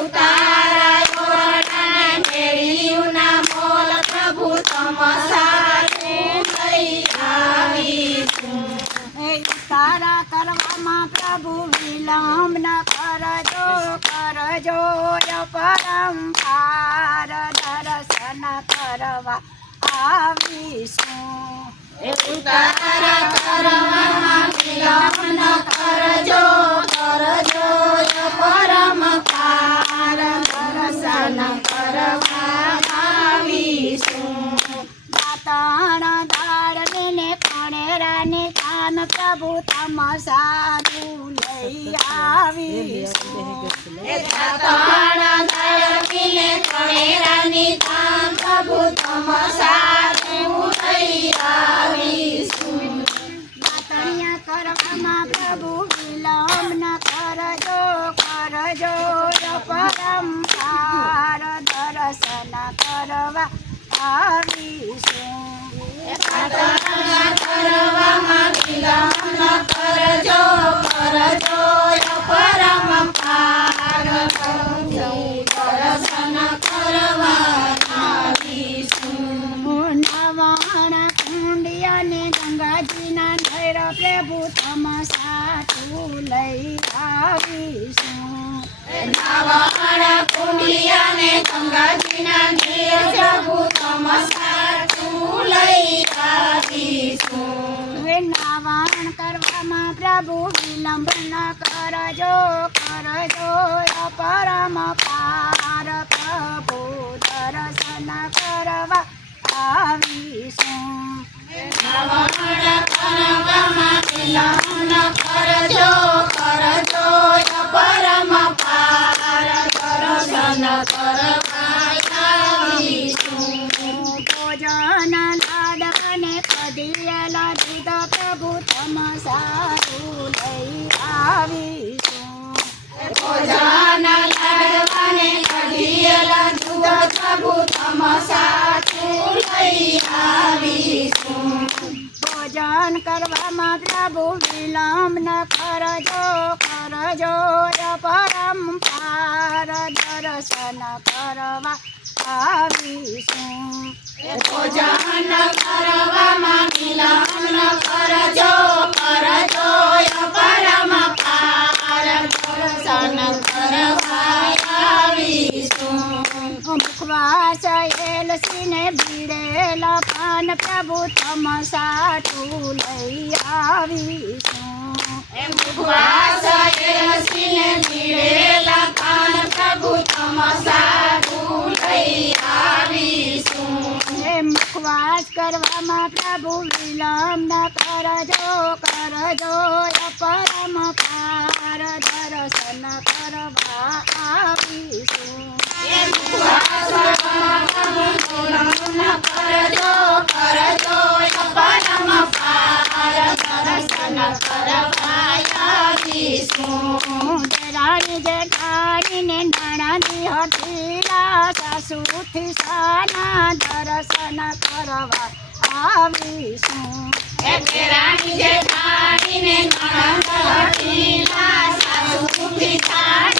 ઉતારાયો રડાને મેળ્યુંના mall પ્રભુ તમસારું લઈ આવીશું. તારા કરવામાં પ્રભુ વિલંબ ન કરજો કરજો પરંપાર દર્શન કરવા આવીશું. ઉતારા કરવામાં વિલંબ ન કરજો કરજો પરંપાર દર્શન કરવા આવીશું. દાતણ દાડને કણેરાને કાન પ્રભુ તમસારું લઈ આવીશું. દાતણ દાડને કણેરાની કાન પ્રભુ તમસારું લઈ આવીશું. દાતણિયા કરવામાં પ્રભુ વિલંબ ન કરજો કરજો પરંપાર દર્શન કરવા આવીશું. દાતણ કરવામાં વિલંબ ન કરજો કરજો પરંપાર દર્શન કરવા આવીશું. નવાણ કુંડિયાને ગંગાજીના નૈર પ્રભુ તમસારું લઈ આવીશું. નાવાણ કુંડિયાને ગંગાજીના નીર પ્રભુ તમસારું લઈ આવીશું. નાવાણ કરવામાં પ્રભુ વિલંબ ન કરજો કરજો પરંપાર પ્રભુ દર્શન કરવા આવીશું. નાવાણ કરવામાં વિલંબ ન કરજો કરજો પરંપાર દર્શન કરવા આવીશું. ભોજન લાડવાને કઢિયેલા દૂધ પ્રભુ તમસારું લઈ આવીશું. ભોજન લાડવાને કઢિયેલા દૂધ પ્રભુ તમસારું લઈ આવીશું. ભોજન કરવામાં પ્રભુ વિલંબ ન કરજો કરજો પરંપાર દર્શન કરવા આવીશું. ભોજન કરવામાં વિલંબ ન કરજો કરજો પરંપાર દર્શન કરવા આવીશું. મુખવાસ એલસીને ભીડેલા પાન પ્રભુ તમસારું લઈ આવીશું. મુખવાસ એલસીને ભીડેલા પાન પ્રભુ તમસારું લઈ આવીશું. મુખવાસ કરવામાં પ્રભુ વિલંબ ન કરજો કરજો પરંપાર દર્શન કરવા આવીશું. મુખવાસ કરવામાં વિલંબ ન કરજો કરજો પરંપાર દર્શન કરવા આવીશું. રાણી જેઠાણીને નણંદી હઠીલા સાસુથી સાના દર્શન કરવા આવીશું. રાણી જેઠાણીને નણંદ હઠીલા સાસુથી સાના